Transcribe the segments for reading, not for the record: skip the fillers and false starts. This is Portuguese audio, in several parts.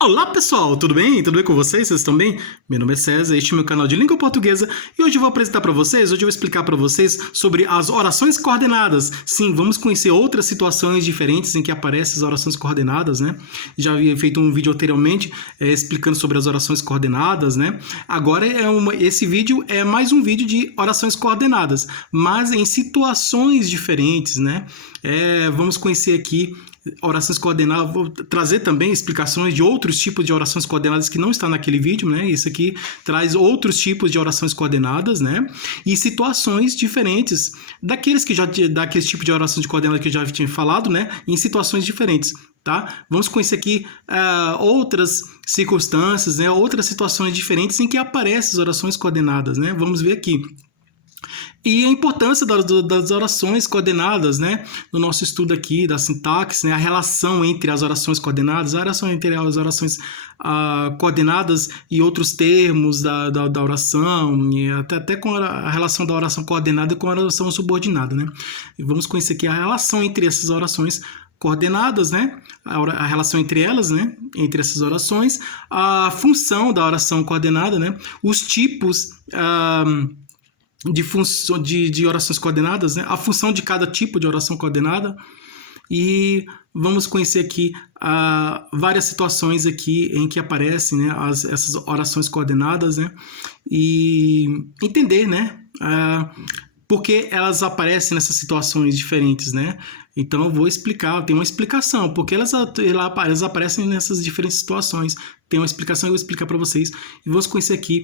Olá pessoal, tudo bem? Tudo bem com vocês? Vocês estão bem? Meu nome é César, este é o meu canal de língua portuguesa e hoje eu vou apresentar para vocês, hoje eu vou explicar para vocês sobre as orações coordenadas. Sim, vamos conhecer outras situações diferentes em que aparecem as orações coordenadas, né? Já havia feito um vídeo anteriormente explicando sobre as orações coordenadas, né? Agora esse vídeo é mais um vídeo de orações coordenadas, mas em situações diferentes, né? Vamos conhecer aqui orações coordenadas, vou trazer também explicações de outros tipos de orações coordenadas que não está naquele vídeo, né? Isso aqui traz outros tipos de orações coordenadas, né? E situações diferentes daqueles tipos de orações coordenadas que eu já tinha falado, né? Em situações diferentes. Tá? Vamos conhecer aqui outras circunstâncias, né? Outras situações diferentes em que aparecem as orações coordenadas, né? Vamos ver aqui. E a importância das orações coordenadas, né? No nosso estudo aqui da sintaxe, né? A relação entre as orações coordenadas, a relação entre as orações coordenadas e outros termos da oração, e até com a relação da oração coordenada com a oração subordinada, né? E vamos conhecer aqui a relação entre essas orações coordenadas, né? A relação entre elas, né? Entre essas orações, a função da oração coordenada, né? Os tipos de orações coordenadas, né? A função de cada tipo de oração coordenada, e vamos conhecer aqui várias situações aqui em que aparecem, né, essas orações coordenadas, né? E entender, né, por que elas aparecem nessas situações diferentes, né? Então eu vou explicar, tem uma explicação, porque elas aparecem nessas diferentes situações. Tem uma explicação, eu vou explicar para vocês. E vamos conhecer aqui,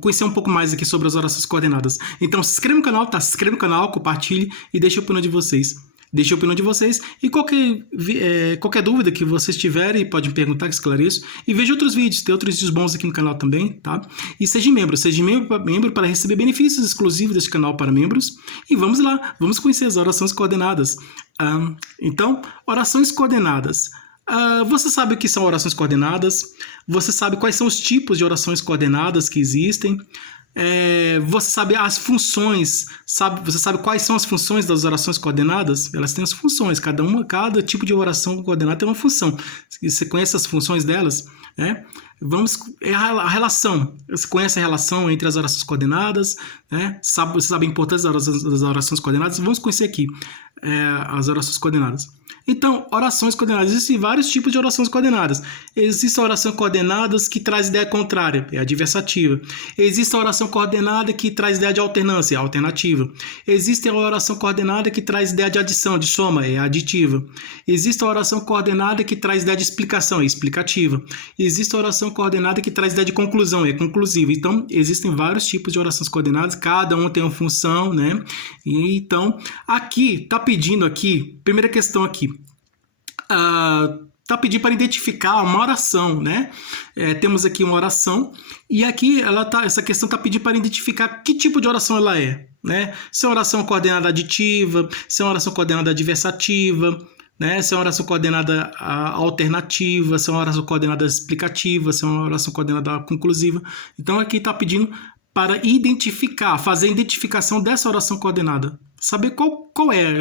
conhecer um pouco mais aqui sobre as orações coordenadas. Então se inscreva no canal, tá? Se inscreva no canal, compartilhe e deixe a opinião de vocês. Deixe a opinião de vocês e qualquer dúvida que vocês tiverem, pode me perguntar que esclareço. E veja outros vídeos, tem outros vídeos bons aqui no canal também, tá? E seja membro para receber benefícios exclusivos deste canal para membros. E vamos lá, vamos conhecer as orações coordenadas. Então, orações coordenadas. Você sabe o que são orações coordenadas? Você sabe quais são os tipos de orações coordenadas que existem? Você sabe as funções, você sabe quais são as funções das orações coordenadas? Elas têm as funções, cada tipo de oração coordenada tem uma função. Você conhece as funções delas? A relação. Você conhece a relação entre as orações coordenadas? Você sabe a importância das orações coordenadas? Vamos conhecer aqui as orações coordenadas. Então, orações coordenadas. Existem vários tipos de orações coordenadas. Existe a oração coordenadas que traz ideia contrária, é adversativa. Existe a oração coordenada que traz ideia de alternância, é alternativa. Existe a oração coordenada que traz ideia de adição, de soma, é aditiva. Existe a oração coordenada que traz ideia de explicação, é explicativa. Existe a oração coordenada que traz ideia de conclusão, é conclusiva. Então, existem vários tipos de orações coordenadas, cada uma tem uma função, né? E, então, aqui, tá pedindo aqui, primeira questão aqui, tá pedindo para identificar uma oração, né? Temos aqui uma oração e aqui essa questão está pedindo para identificar que tipo de oração ela é, né? Se é uma oração coordenada aditiva, se é uma oração coordenada adversativa, né? Se é uma oração coordenada alternativa, se é uma oração coordenada explicativa, se é uma oração coordenada conclusiva. Então aqui está pedindo para identificar, fazer a identificação dessa oração coordenada. Saber qual é,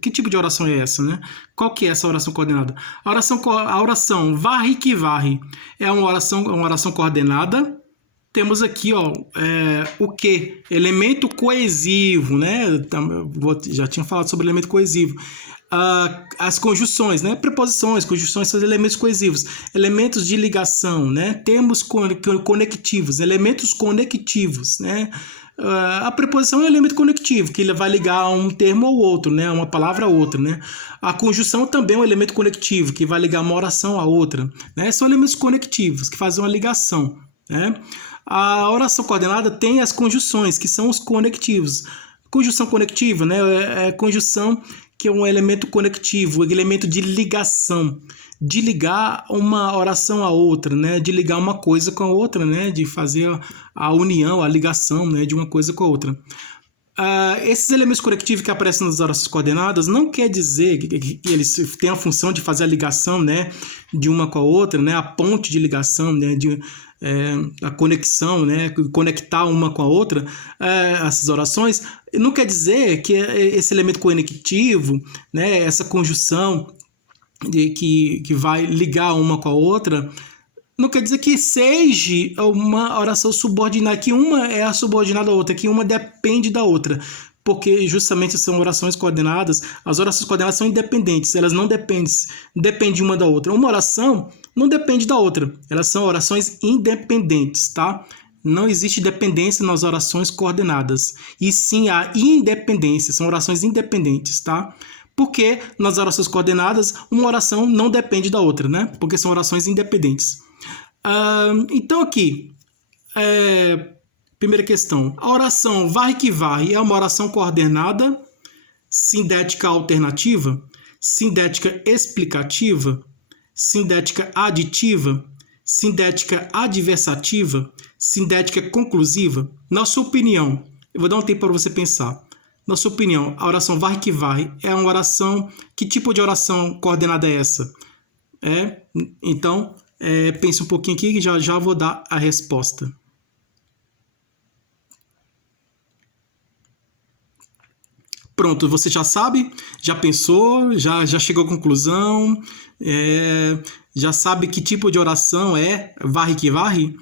que tipo de oração é essa, né? Qual que é essa oração coordenada? A oração varre que varre é uma oração coordenada. Temos aqui, o que? Elemento coesivo, né? Já tinha falado sobre elemento coesivo. As conjunções, né? Preposições, conjunções são elementos coesivos. Elementos de ligação, né? Termos conectivos, elementos conectivos, né? A preposição é um elemento conectivo, que ele vai ligar um termo ao outro, né? Uma palavra a outra, né? A conjunção também é um elemento conectivo, que vai ligar uma oração a outra, né? São elementos conectivos, que fazem uma ligação, né? A oração coordenada tem as conjunções, que são os conectivos. Conjunção conectiva, né? Conjunção que é um elemento conectivo, elemento de ligação, de ligar uma oração a outra, né? De ligar uma coisa com a outra, né? De fazer a união, a ligação, né? De uma coisa com a outra. Esses elementos conectivos que aparecem nas orações coordenadas não quer dizer que eles têm a função de fazer a ligação, né? De uma com a outra, né? A ponte de ligação, né? A conexão, né? Conectar uma com a outra, essas orações, não quer dizer que esse elemento conectivo, né? Essa conjunção que vai ligar uma com a outra, não quer dizer que seja uma oração subordinada, que uma é a subordinada à outra, que uma depende da outra. Porque justamente são orações coordenadas, as orações coordenadas são independentes, elas não dependem uma da outra. Uma oração não depende da outra, elas são orações independentes, tá? Não existe dependência nas orações coordenadas, e sim a independência, são orações independentes, tá? Porque nas orações coordenadas, uma oração não depende da outra, né? Porque são orações independentes. Então aqui, primeira questão, a oração varre que varre é uma oração coordenada, sindética alternativa, sindética explicativa, sindética aditiva, sindética adversativa, sindética conclusiva. Na sua opinião, eu vou dar um tempo para você pensar. Na sua opinião, a oração varre que varre é uma oração... Que tipo de oração coordenada é essa? Então, pense um pouquinho aqui que já vou dar a resposta. Pronto, você já sabe, já pensou, já chegou à conclusão, já sabe que tipo de oração é varre que varre?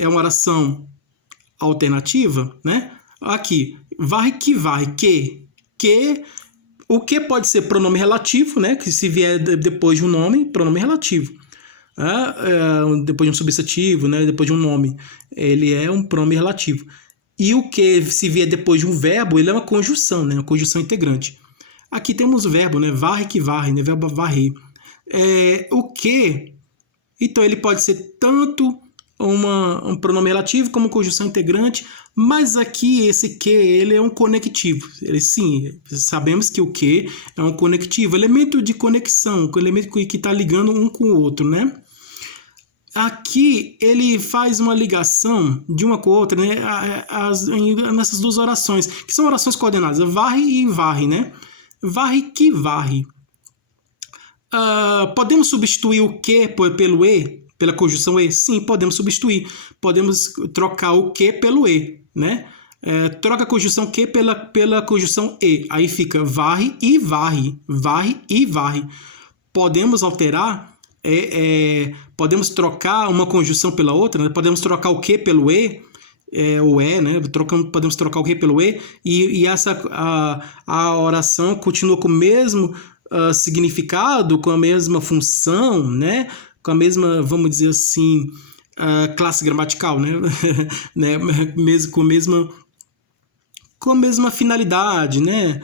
É uma oração alternativa, né? Aqui, varre que varre, o que pode ser pronome relativo, né? Que se vier depois de um nome, pronome relativo. Depois de um substantivo, né? Depois de um nome, ele é um pronome relativo. E o que se vier depois de um verbo, ele é uma conjunção, né? Uma conjunção integrante. Aqui temos o verbo, né? Varre que varre, né? Verbo varrer. O que, então ele pode ser tanto um pronome relativo como conjunção integrante, mas aqui esse que ele é um conectivo. Sim, sabemos que o que é um conectivo, elemento de conexão, elemento que está ligando um com o outro, né? Aqui ele faz uma ligação de uma com a outra, né? Nessas duas orações, que são orações coordenadas, varre e varre, né? Varre que varre. Podemos substituir o que pelo e, pela conjunção e? Sim, podemos substituir. Podemos trocar o que pelo e, né? Troca a conjunção que pela conjunção e. Aí fica varre e varre. Varre e varre. Podemos alterar, podemos trocar uma conjunção pela outra, né? Podemos trocar o que pelo e, o e, né? Podemos trocar o que pelo e, e a oração continua com o mesmo significado, com a mesma função, né? Com a mesma, vamos dizer assim, classe gramatical, né? Mesmo com a mesma finalidade, né?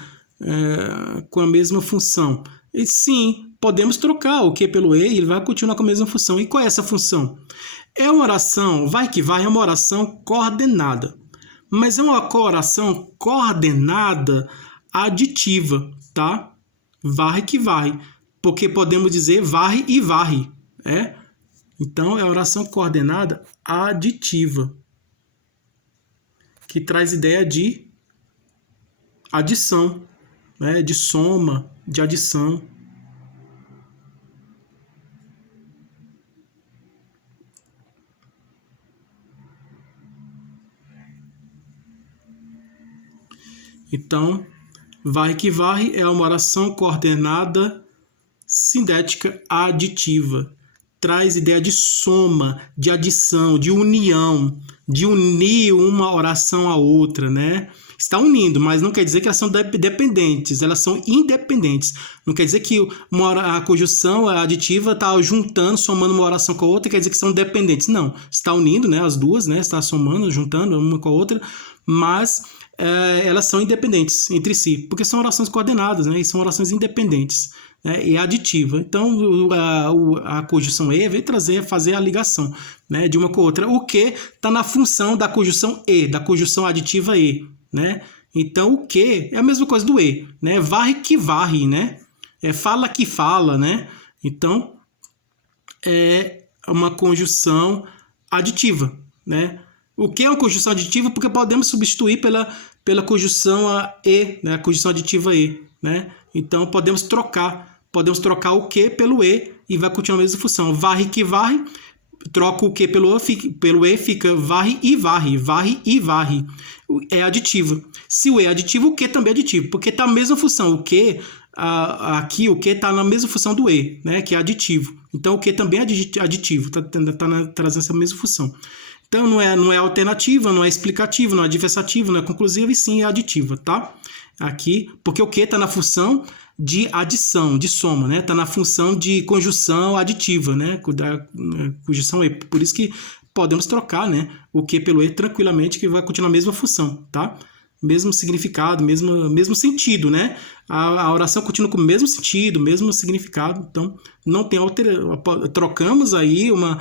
Com a mesma função. E sim, podemos trocar o que pelo e, ele vai continuar com a mesma função. E qual é essa função? É uma oração, vai que vai, é uma oração coordenada. Mas é uma oração coordenada aditiva, tá? Varre que varre. Porque podemos dizer varre e varre, Então, é a oração coordenada aditiva, que traz ideia de adição, né? De soma, de adição. Então, varre que varre é uma oração coordenada sindética aditiva. Traz ideia de soma, de adição, de união, de unir uma oração à outra, né? Está unindo, mas não quer dizer que elas são dependentes, elas são independentes. Não quer dizer que a conjunção aditiva está juntando, somando uma oração com a outra, quer dizer que são dependentes. Não, está unindo, né, as duas, né, está somando, juntando uma com a outra, mas elas são independentes entre si, porque são orações coordenadas, né, e são orações independentes, né, e aditiva. Então, a conjunção e vem fazer a ligação, né, de uma com a outra, o que está na função da conjunção e, da conjunção aditiva e, né? Então, o que é a mesma coisa do e, né? Varre que varre, né? Fala que fala, né? Então, é uma conjunção aditiva, né? O que é uma conjunção aditiva? Porque podemos substituir pela conjunção e, né? A conjunção aditiva e, né? Então, podemos trocar o que pelo e vai continuar a mesma função. Varre que varre, troca o que pelo e, fica varre e varre, varre e varre. É aditivo. Se o e é aditivo, o que também é aditivo, porque está a mesma função. O que aqui o que está na mesma função do e, né, que é aditivo. Então o que também é aditivo, está trazendo essa mesma função. Então não é alternativa, não é explicativa, não é adversativa, não é conclusiva, e sim é aditiva, tá? Aqui, porque o que está na função de adição, de soma, né? Está na função de conjunção aditiva, né? Da conjunção e. Por isso que podemos trocar, né, o que pelo e tranquilamente, que vai continuar a mesma função, tá? Mesmo significado, mesmo sentido, né? A oração continua com o mesmo sentido, mesmo significado, então não tem trocamos aí uma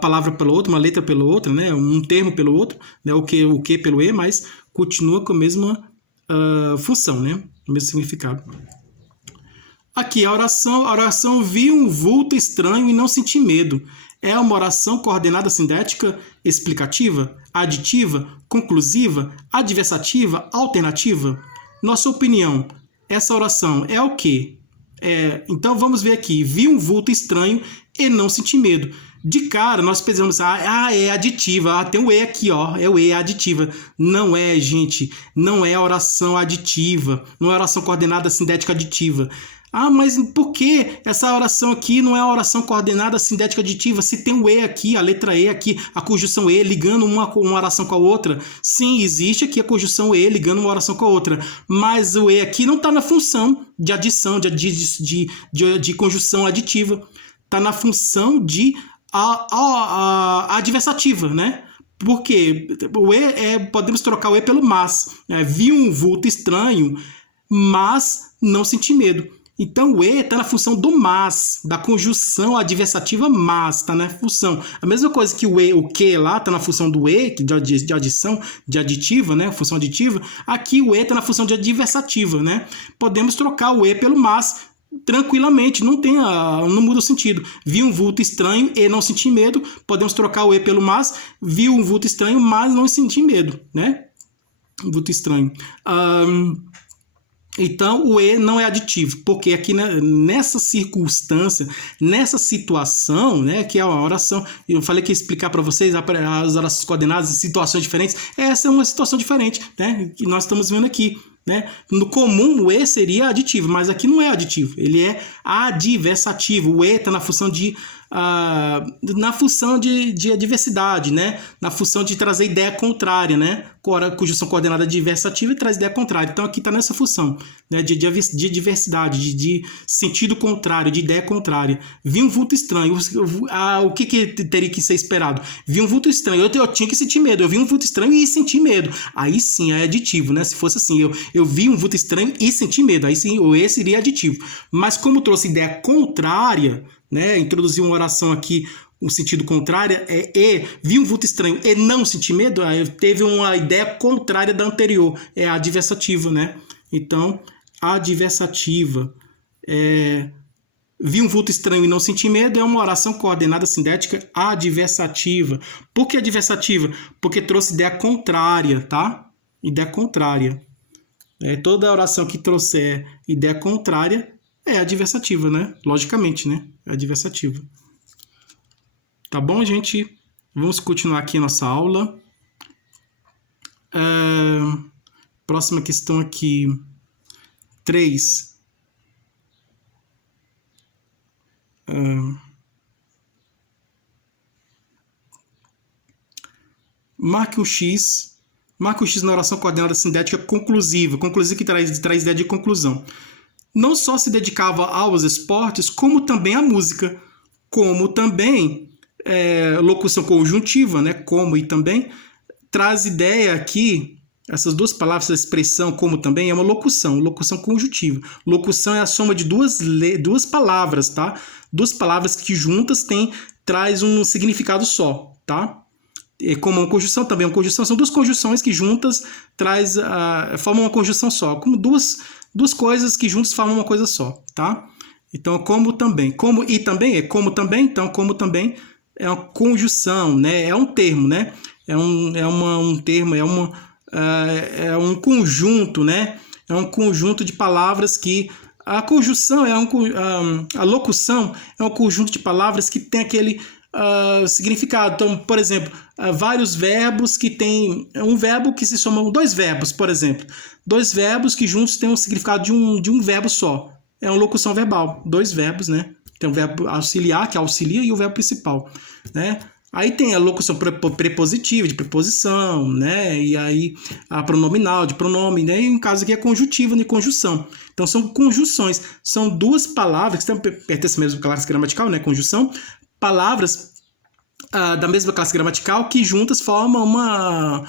palavra pela outra, uma letra pela outra, né? Um termo pelo outro, né? O que pelo e, mas continua com a mesma função, né? O mesmo significado. Aqui a oração vi um vulto estranho e não senti medo. É uma oração coordenada sindética explicativa, aditiva, conclusiva, adversativa, alternativa? Nossa opinião, essa oração é o quê? Então vamos ver aqui. Vi um vulto estranho e não senti medo. De cara, nós pensamos, é aditiva. Tem o e aqui, ó. É o e, é aditiva. Não é, gente. Não é oração aditiva. Não é oração coordenada sindética aditiva. Mas por que essa oração aqui não é a oração coordenada sindética aditiva? Se tem o e aqui, a letra e aqui, a conjunção e ligando uma oração com a outra. Sim, existe aqui a conjunção e ligando uma oração com a outra. Mas o e aqui não está na função de adição, de conjunção aditiva. Está na função de adversativa, né? Porque o e podemos trocar o e pelo mas. Vi um vulto estranho, mas não senti medo. Então o e está na função do mas, da conjunção adversativa mas, está na função. A mesma coisa que o que lá está na função do e, de adição, de aditiva, né? Função aditiva. Aqui o e está na função de adversativa, né? Podemos trocar o e pelo mas tranquilamente, não muda o sentido. Vi um vulto estranho e não senti medo. Podemos trocar o e pelo mas. Vi um vulto estranho, mas não senti medo, né? Um vulto estranho. Então, o e não é aditivo, porque aqui nessa circunstância, nessa situação, né, que é uma oração, eu falei que ia explicar para vocês as orações coordenadas em situações diferentes, essa é uma situação diferente, né, que nós estamos vendo aqui. Né? No comum, o e seria aditivo, mas aqui não é aditivo, ele é adversativo. O e está na função de adversidade, né? Na função de trazer ideia contrária, né? Conjunção coordenada adversativa e traz ideia contrária. Então aqui está nessa função, né? de diversidade, de sentido contrário, de ideia contrária. Vi um vulto estranho. O que teria que ser esperado? Vi um vulto estranho. Eu tinha que sentir medo. Eu vi um vulto estranho e senti medo. Aí sim é aditivo, né? Se fosse assim, eu vi um vulto estranho e senti medo. Aí sim o e seria aditivo. Mas como trouxe ideia contrária, né? Introduziu uma oração aqui, um sentido contrário, vi um vulto estranho e não senti medo, teve uma ideia contrária da anterior, é adversativa, né? Então, adversativa, vi um vulto estranho e não senti medo, é uma oração coordenada sindética adversativa. Por que adversativa? Porque trouxe ideia contrária, tá? Ideia contrária. Toda oração que trouxer ideia contrária é adversativa, né? Logicamente, né? É adversativa. Tá bom, gente? Vamos continuar aqui a nossa aula. Próxima questão aqui. 3. Marque um X. Marque um X na oração coordenada sindética conclusiva. Conclusiva que traz ideia de conclusão. Não só se dedicava aos esportes, como também à música, como também locução conjuntiva, né? Como e também, traz ideia aqui, essas duas palavras, essa expressão como também é uma locução conjuntiva. Locução é a soma de duas palavras, tá? Duas palavras que juntas traz um significado só, tá? Como uma conjunção também é uma conjunção, são duas conjunções que juntas formam uma conjunção só, como duas coisas que juntas formam uma coisa só, tá? Então, como também. Como e também como também. Então, como também é uma conjunção, né? É um termo, né? É um termo, é um conjunto, né? É um conjunto de palavras que... A conjunção a locução é um conjunto de palavras que tem significado. Então, por exemplo, vários verbos que tem um verbo que se somam, dois verbos, por exemplo. Dois verbos que juntos têm um significado de um verbo só. É uma locução verbal. Dois verbos, né? Tem o verbo auxiliar, que auxilia, e o verbo principal, né? Aí tem a locução prepositiva, de preposição, né? E aí a pronominal, de pronome, né? E no caso aqui é conjuntiva, de conjunção. Então são conjunções. São duas palavras que pertencem à mesma classe gramatical, né? Conjunção. Palavras da mesma classe gramatical que juntas formam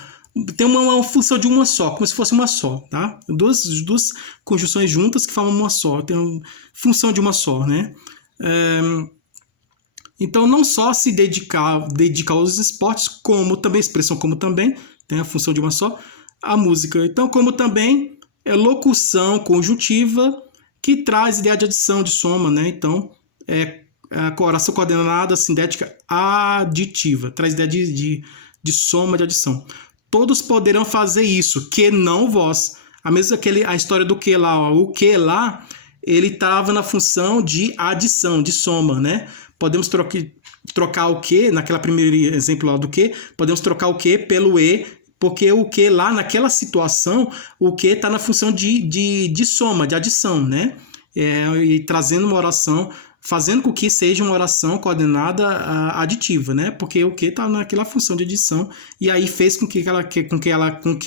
tem uma função de uma só, como se fosse uma só, tá? Duas conjunções juntas que formam uma só, tem uma função de uma só, né? Então, não só se dedica aos esportes, como também, expressão como também, tem a função de uma só, a música. Então, como também é locução conjuntiva que traz ideia de adição, de soma, né? Então, a oração coordenada sindética aditiva, traz ideia de soma, de adição. Todos poderão fazer isso, que não vós. A história do que lá, ó, o que lá, ele estava na função de adição, de soma, né? Podemos trocar o que, naquela primeiro exemplo lá do que, podemos trocar o que pelo e, porque o que lá, naquela situação, o que está na função de soma, de adição, né? E trazendo uma oração, fazendo com que seja uma oração coordenada aditiva, né? Porque o que está naquela função de adição, e aí fez com que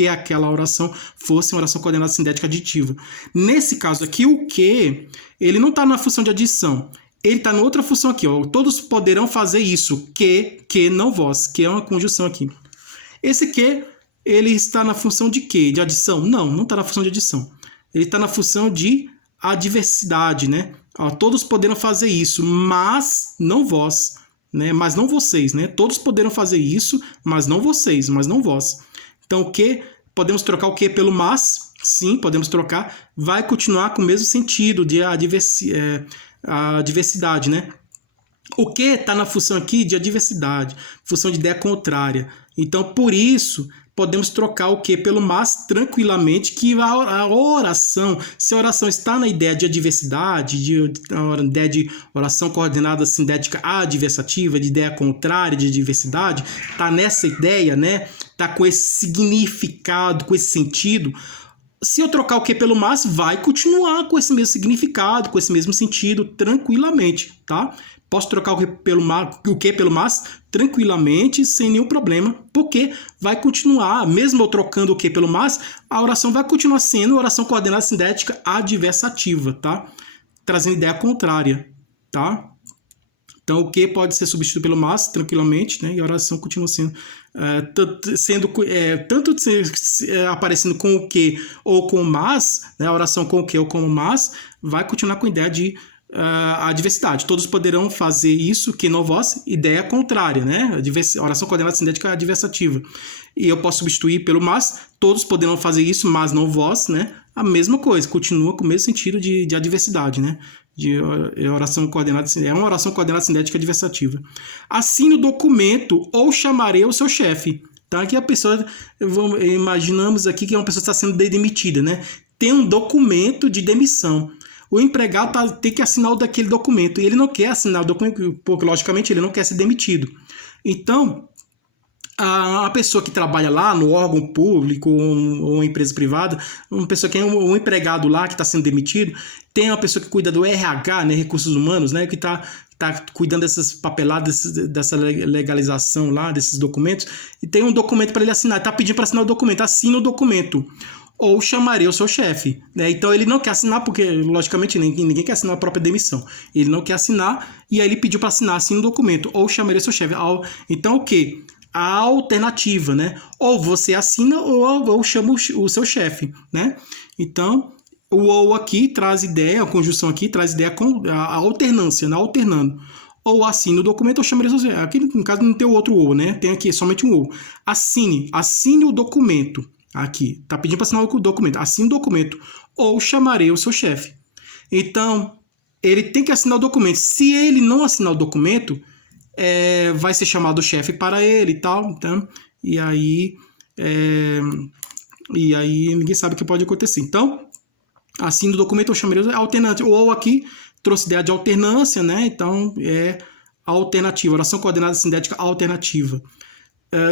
aquela oração fosse uma oração coordenada sindética aditiva. Nesse caso aqui, o que, ele não está na função de adição, ele está na outra função aqui, ó. Todos poderão fazer isso, que não vós, que é uma conjunção aqui. Esse que, ele está na função de quê? De adição? Não está na função de adição. Ele está na função de adversidade, né? Ó, todos poderão fazer isso, mas não vós, né? Mas não vocês, né? Todos poderão fazer isso, mas não vocês, mas não vós. Então, o que? Podemos trocar o que pelo mas? Sim, podemos trocar. Vai continuar com o mesmo sentido de adversidade, né? O que está na função aqui de adversidade, função de ideia contrária. Então, por isso, podemos trocar o que pelo mas tranquilamente, que a oração, se a oração está na ideia de adversidade, a ideia de oração coordenada sindética adversativa, de ideia contrária de adversidade, está nessa ideia, né? Está com esse significado, com esse sentido. Se eu trocar o que pelo mas, vai continuar com esse mesmo significado, com esse mesmo sentido, tranquilamente, tá? Posso trocar o que pelo mas tranquilamente, sem nenhum problema, porque vai continuar, mesmo eu trocando o que pelo mas, a oração vai continuar sendo oração coordenada sindética adversativa, tá? Trazendo ideia contrária, tá? Então, o que pode ser substituído pelo mas tranquilamente, né? E a oração continua sendo tanto aparecendo com o que ou com o mas, né? A oração com o que ou com o mas vai continuar com a ideia de adversidade. Todos poderão fazer isso, que não vós, ideia contrária, né? Oração coordenada sindética adversativa. E eu posso substituir pelo mas, todos poderão fazer isso, mas não vós, né? A mesma coisa, continua com o mesmo sentido de adversidade, né? Oração coordenada, é uma oração coordenada sindética adversativa. Assine o documento ou chamarei o seu chefe. Tá? Aqui a pessoa, imaginamos aqui que é uma pessoa que está sendo demitida, né? Tem um documento de demissão. O empregado tem que assinar daquele documento. E ele não quer assinar o documento, porque, logicamente, ele não quer ser demitido. Então, a pessoa que trabalha lá no órgão público ou uma empresa privada, uma pessoa que é um empregado lá que está sendo demitido, tem uma pessoa que cuida do RH, né, recursos humanos, né, que está cuidando dessas papeladas, dessa legalização lá, desses documentos, e tem um documento para ele assinar, está pedindo para assinar o documento, assina o documento. Ou chamarei o seu chefe, né? Então ele não quer assinar, porque logicamente ninguém quer assinar a própria demissão. Ele não quer assinar, e aí ele pediu para assinar, assina o documento, ou chamarei o seu chefe. Então o quê? A alternativa, né? Ou você assina ou chama o seu chefe, né? Então, o ou aqui traz ideia, a conjunção aqui traz ideia com a alternância, né? Alternando. Ou assine o documento ou chamarei o seu chefe. Aqui, no caso, não tem o outro ou, né? Tem aqui somente um ou. Assine o documento. Aqui, tá pedindo para assinar o documento. Assine o documento ou chamarei o seu chefe. Então, ele tem que assinar o documento. Se ele não assinar o documento, vai ser chamado o chefe para ele e tal. Então, e aí ninguém sabe o que pode acontecer. Então, assine o documento ou chamarei o alternante. Ou aqui trouxe ideia de alternância, né? Então, alternativa, oração coordenada sintética alternativa.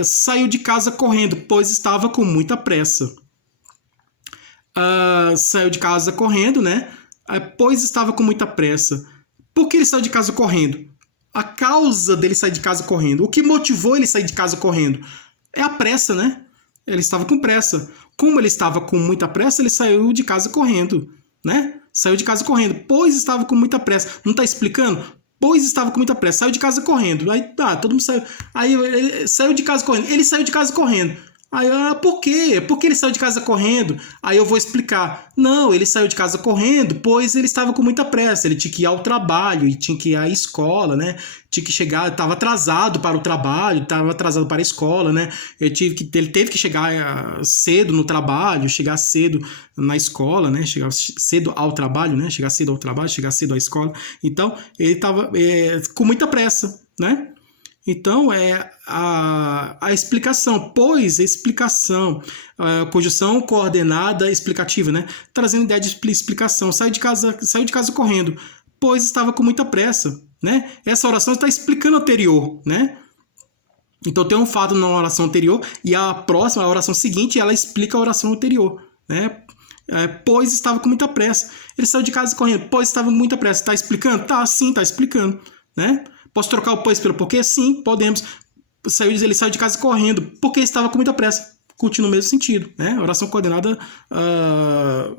Saiu de casa correndo, pois estava com muita pressa. Saiu de casa correndo, né? Pois estava com muita pressa. Por que ele saiu de casa correndo? A causa dele sair de casa correndo. O que motivou ele sair de casa correndo? É a pressa, né? Ele estava com pressa. Como ele estava com muita pressa, ele saiu de casa correndo, né? Saiu de casa correndo, pois estava com muita pressa. Não está explicando? Pois estava com muita pressa. Saiu de casa correndo. Aí tá, todo mundo saiu. Aí ele saiu de casa correndo. Ele saiu de casa correndo. Aí, por quê? Por que ele saiu de casa correndo? Aí eu vou explicar. Não, ele saiu de casa correndo, pois ele estava com muita pressa. Ele tinha que ir ao trabalho, ele tinha que ir à escola, né? Tinha que chegar, estava atrasado para o trabalho, estava atrasado para a escola, né? Ele teve que chegar cedo no trabalho, chegar cedo na escola, né? Chegar cedo ao trabalho, né? Chegar cedo ao trabalho, chegar cedo à escola. Então, ele estava com muita pressa, né? Então, a explicação, pois explicação, conjunção coordenada explicativa, né? Trazendo ideia de explicação. Saiu de casa correndo, pois estava com muita pressa, né? Essa oração está explicando o anterior, né? Então, tem um fato na oração anterior e a próxima, a oração seguinte, ela explica a oração anterior, né? Pois estava com muita pressa. Ele saiu de casa correndo, pois estava com muita pressa. Está explicando? Tá, sim, está explicando, né? Posso trocar o pois pelo porquê? Sim, podemos. Ele saiu de casa correndo porque estava com muita pressa. Continua no mesmo sentido, né? Oração coordenada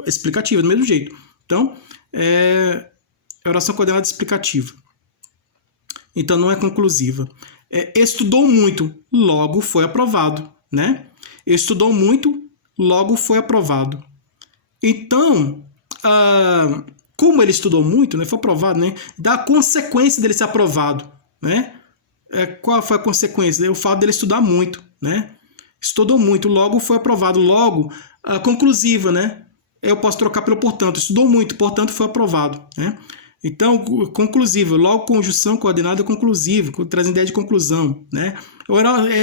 explicativa, do mesmo jeito. Então, oração coordenada explicativa. Então, não é conclusiva. Estudou muito, logo foi aprovado, né? Estudou muito, logo foi aprovado. Então, como ele estudou muito, né, foi aprovado, né, da consequência dele ser aprovado, né? Qual foi a consequência? O fato dele estudar muito, né? Estudou muito, logo foi aprovado, logo conclusiva, né? Eu posso trocar pelo portanto, estudou muito, portanto foi aprovado, né? Então, conclusiva, logo conjunção coordenada conclusiva, trazendo ideia de conclusão, né?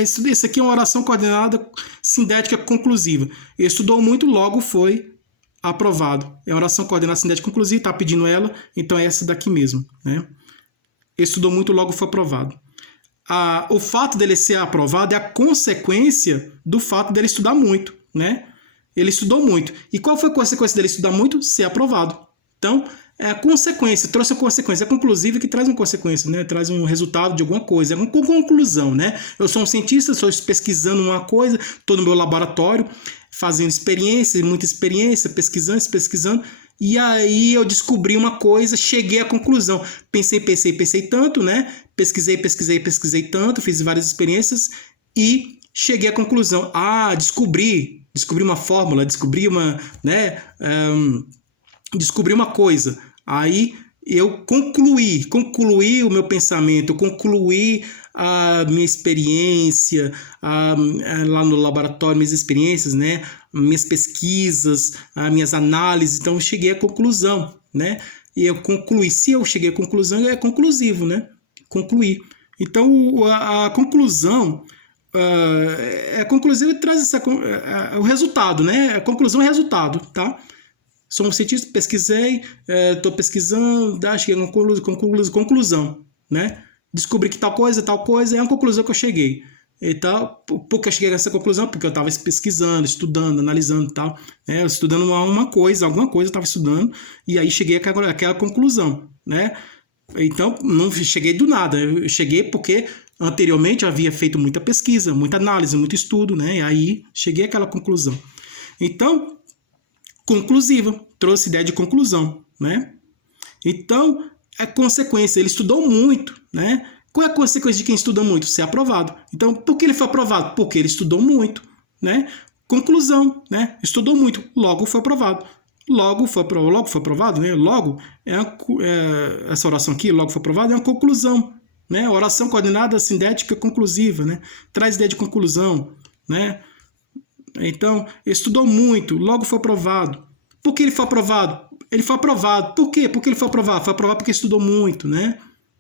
Isso aqui é uma oração coordenada sintética conclusiva. Estudou muito, logo foi aprovado. É uma oração coordenada sintética conclusiva, está pedindo ela, então é essa daqui mesmo, né? Estudou muito, logo foi aprovado. O fato dele ser aprovado é a consequência do fato dele estudar muito, né? Ele estudou muito. E qual foi a consequência dele estudar muito? Ser aprovado. Então, é a consequência, trouxe a consequência. É conclusiva que traz uma consequência, né? Traz um resultado de alguma coisa. É uma conclusão, né? Eu sou um cientista, estou pesquisando uma coisa, estou no meu laboratório, fazendo experiência, muita experiência, pesquisando, e aí eu descobri uma coisa, cheguei à conclusão. Pensei tanto, né? Pesquisei tanto, fiz várias experiências e cheguei à conclusão. Descobri uma fórmula, descobri uma coisa. Aí eu concluí o meu pensamento, eu concluí a minha experiência lá no laboratório, minhas experiências, né? Minhas pesquisas, minhas análises. Então, eu cheguei à conclusão, né? E eu concluí. Se eu cheguei à conclusão, é conclusivo, né? Concluir. Então, a conclusão é conclusiva e traz o resultado, né? A conclusão é resultado, tá? Sou um cientista, pesquisei, estou pesquisando, cheguei a conclusão, né? Descobri que tal coisa é uma conclusão que eu cheguei. Então, por que eu cheguei a essa conclusão? Porque eu estava pesquisando, estudando, analisando e tal. Estudando alguma coisa eu estava estudando, e aí cheguei àquela conclusão, né? Então, não cheguei do nada, eu cheguei porque anteriormente eu havia feito muita pesquisa, muita análise, muito estudo, né? E aí cheguei àquela conclusão. Então, conclusiva, trouxe ideia de conclusão, né? Então, a consequência, ele estudou muito, né? Qual é a consequência de quem estuda muito? Ser aprovado. Então, por que ele foi aprovado? Porque ele estudou muito, né? Conclusão, né? Estudou muito, logo foi aprovado. Logo foi aprovado, né? Logo, essa oração aqui, logo foi aprovado, é uma conclusão, né? Oração coordenada sintética conclusiva, né? Traz ideia de conclusão, né? Então, estudou muito, logo foi aprovado. Por que ele foi aprovado? Ele foi aprovado. Por quê? Porque ele foi aprovado. Foi aprovado porque estudou muito, né?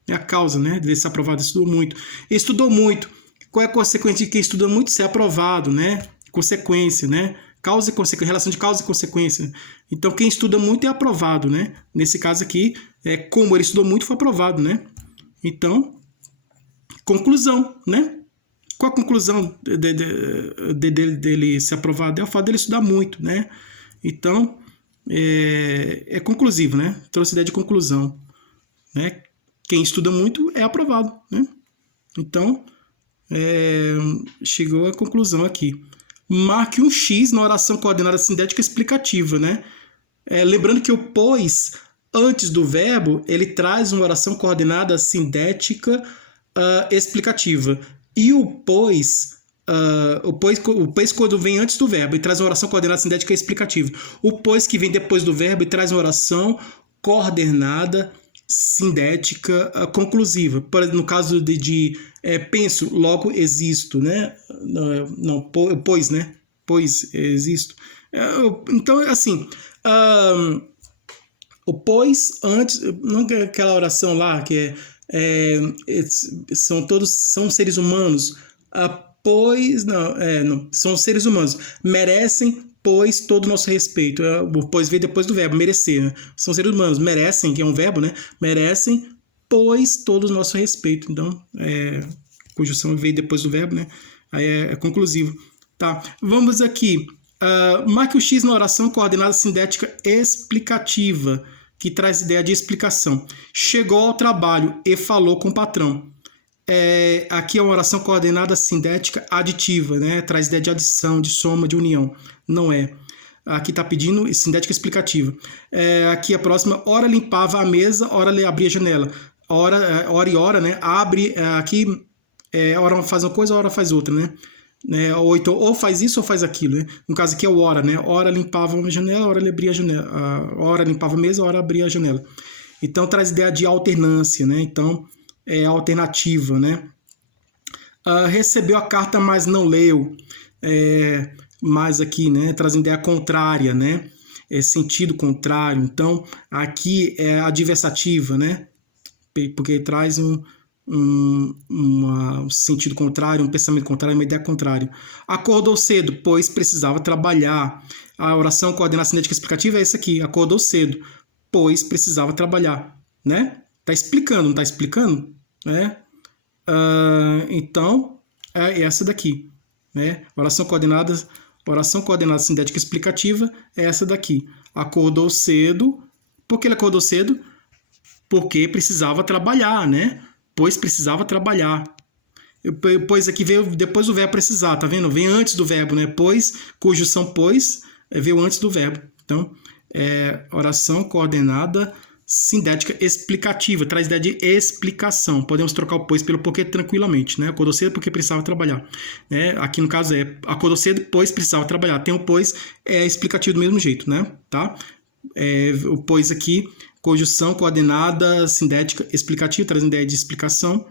É a causa, né? De ser aprovado, estudou muito. Estudou muito. Qual é a consequência de quem estuda muito ser aprovado, né? Consequência, né? Causa e consequência, relação de causa e consequência. Então, quem estuda muito é aprovado, né? Nesse caso aqui, como ele estudou muito, foi aprovado, né? Então, conclusão, né? Qual a conclusão dele ser aprovado? É o fato dele estudar muito, né? Então, é conclusivo, né? Trouxe ideia de conclusão, né? Quem estuda muito é aprovado, né? Então, chegou à conclusão aqui. Marque um X na oração coordenada sintética explicativa, né? Lembrando que o pois, antes do verbo, ele traz uma oração coordenada sintética explicativa. E o pois quando vem antes do verbo e traz uma oração coordenada sintética explicativa. O pois que vem depois do verbo e traz uma oração coordenada sintética conclusiva. No caso de penso, logo existo, né? Não, pois, né? Pois existo. Então, assim, o pois antes, não é aquela oração lá que são seres humanos, pois não, são seres humanos, merecem pois todo o nosso respeito. O pois veio depois do verbo, merecer, né? São seres humanos, merecem, que é um verbo, né? Merecem pois todo o nosso respeito. Então, conjunção veio depois do verbo, né? Aí é conclusivo. Tá, vamos aqui. Marque o X na oração coordenada sintética explicativa, que traz ideia de explicação. Chegou ao trabalho e falou com o patrão. Aqui é uma oração coordenada sintética aditiva, né? Traz ideia de adição, de soma, de união. Não é. Aqui está pedindo sintética explicativa. Aqui a próxima, ora limpava a mesa, ora abria a janela. Ora e ora, né? Abre, aqui, ora faz uma coisa, ora faz outra, né? Ou então, ou faz isso ou faz aquilo, né? No caso aqui é o ora, né? Ora limpava uma janela, ora ele abria a janela. Ora limpava a mesa, ora abria a janela. Então traz ideia de alternância, né? Então é alternativa, né? Recebeu a carta, mas não leu. Mas aqui, né? Traz ideia contrária, né? Sentido contrário. Então aqui é adversativa, né? Porque traz um sentido contrário, um pensamento contrário, uma ideia contrária. Acordou cedo, pois precisava trabalhar. A oração coordenada cinética explicativa é essa aqui. Acordou cedo, pois precisava trabalhar, né? Tá explicando, não tá explicando? Né? Então, é essa daqui, né? Oração coordenada sintética explicativa é essa daqui. Acordou cedo. Por que ele acordou cedo? Porque precisava trabalhar, né? Pois precisava trabalhar. Pois aqui veio depois do verbo precisar, tá vendo? Vem antes do verbo, né? Pois, conjunção pois, veio antes do verbo. Então, oração coordenada sintética explicativa, traz ideia de explicação. Podemos trocar o pois pelo porquê tranquilamente, né? Acordou cedo porque precisava trabalhar. Aqui no caso acordou cedo, pois precisava trabalhar. Tem o pois, explicativo do mesmo jeito, né? Tá? O pois aqui, conjunção coordenada sintética explicativa, traz ideia de explicação.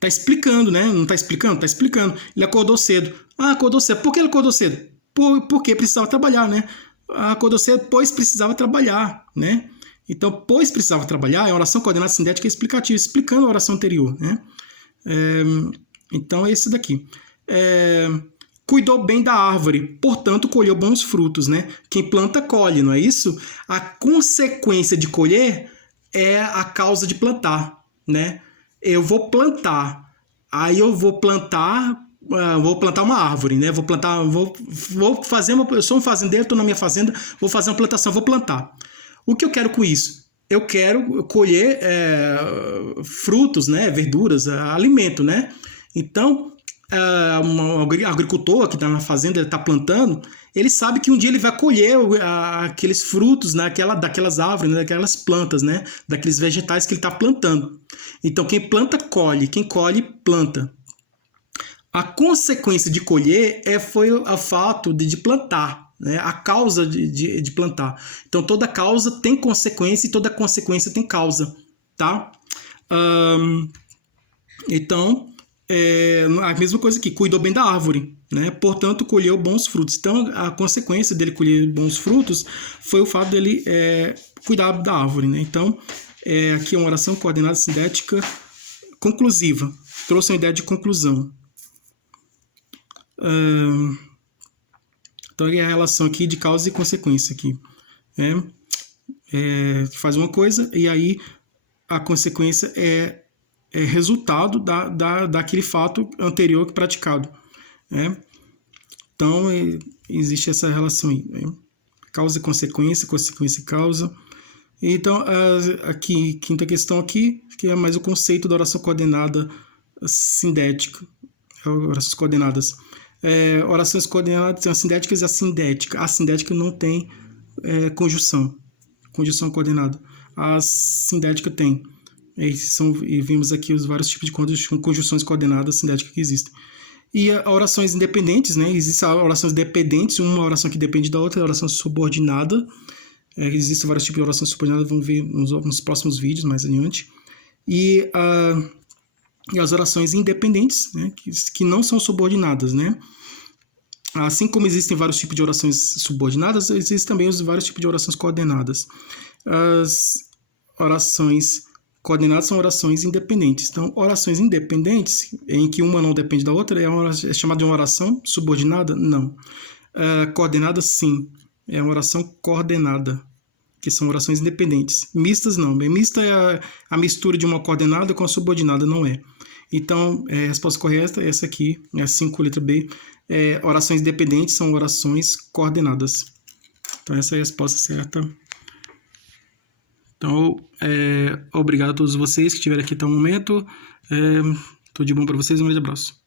Tá explicando, né? Não tá explicando? Tá explicando. Ele acordou cedo. Acordou cedo. Por que ele acordou cedo? Porque precisava trabalhar, né? Acordou cedo, pois precisava trabalhar, né? Então, pois precisava trabalhar é uma oração coordenada sintética explicativa, explicando a oração anterior, né? Então, é esse daqui. Cuidou bem da árvore, portanto, colheu bons frutos, né? Quem planta, colhe, não é isso? A consequência de colher é a causa de plantar, né? Eu vou plantar, aí eu vou plantar uma árvore, né? Vou fazer eu sou um fazendeiro, estou na minha fazenda, vou fazer uma plantação, vou plantar. O que eu quero com isso? Eu quero colher frutos, né? Verduras, alimento, né? Então, um agricultor que está na fazenda, ele está plantando, ele sabe que um dia ele vai colher aqueles frutos, né? Daquelas árvores, né? Daquelas plantas, né? Daqueles vegetais que ele está plantando. Então, quem planta, colhe. Quem colhe, planta. A consequência de colher foi o fato de plantar, né? A causa de plantar. Então, toda causa tem consequência e toda consequência tem causa, tá? Então, a mesma coisa aqui, cuidou bem da árvore, né? Portanto, colheu bons frutos. Então, a consequência dele colher bons frutos foi o fato dele cuidar da árvore, né? Então, aqui é uma oração coordenada sintética conclusiva. Trouxe uma ideia de conclusão. Então, é a relação aqui de causa e consequência aqui. Faz uma coisa e aí a consequência é resultado daquele fato anterior praticado, né? Então, existe essa relação aí, né? Causa e consequência, consequência e causa. Então, aqui, quinta questão aqui, que é mais o conceito da oração coordenada sindética. Orações coordenadas. Orações coordenadas são assindéticas e assindética. A assindética não tem conjunção coordenada. A sindética tem. E vimos aqui os vários tipos de conjunções coordenadas sindéticas que existem. E orações independentes, né? Existem orações dependentes, uma oração que depende da outra, a oração subordinada. Existem vários tipos de orações subordinadas, vamos ver nos próximos vídeos mais adiante. E as orações independentes, né? que não são subordinadas, né? Assim como existem vários tipos de orações subordinadas, existem também os vários tipos de orações coordenadas. As orações coordenadas são orações independentes. Então, orações independentes, em que uma não depende da outra, é chamada de uma oração subordinada? Não. Coordenada, sim. É uma oração coordenada, que são orações independentes. Mistas, não. Mista é a mistura de uma coordenada com a subordinada, não é. Então, a resposta correta é essa aqui, é a 5, letra B. Orações independentes são orações coordenadas. Então, essa é a resposta certa. Então, obrigado a todos vocês que estiveram aqui até o momento. Tudo de bom para vocês, um grande abraço.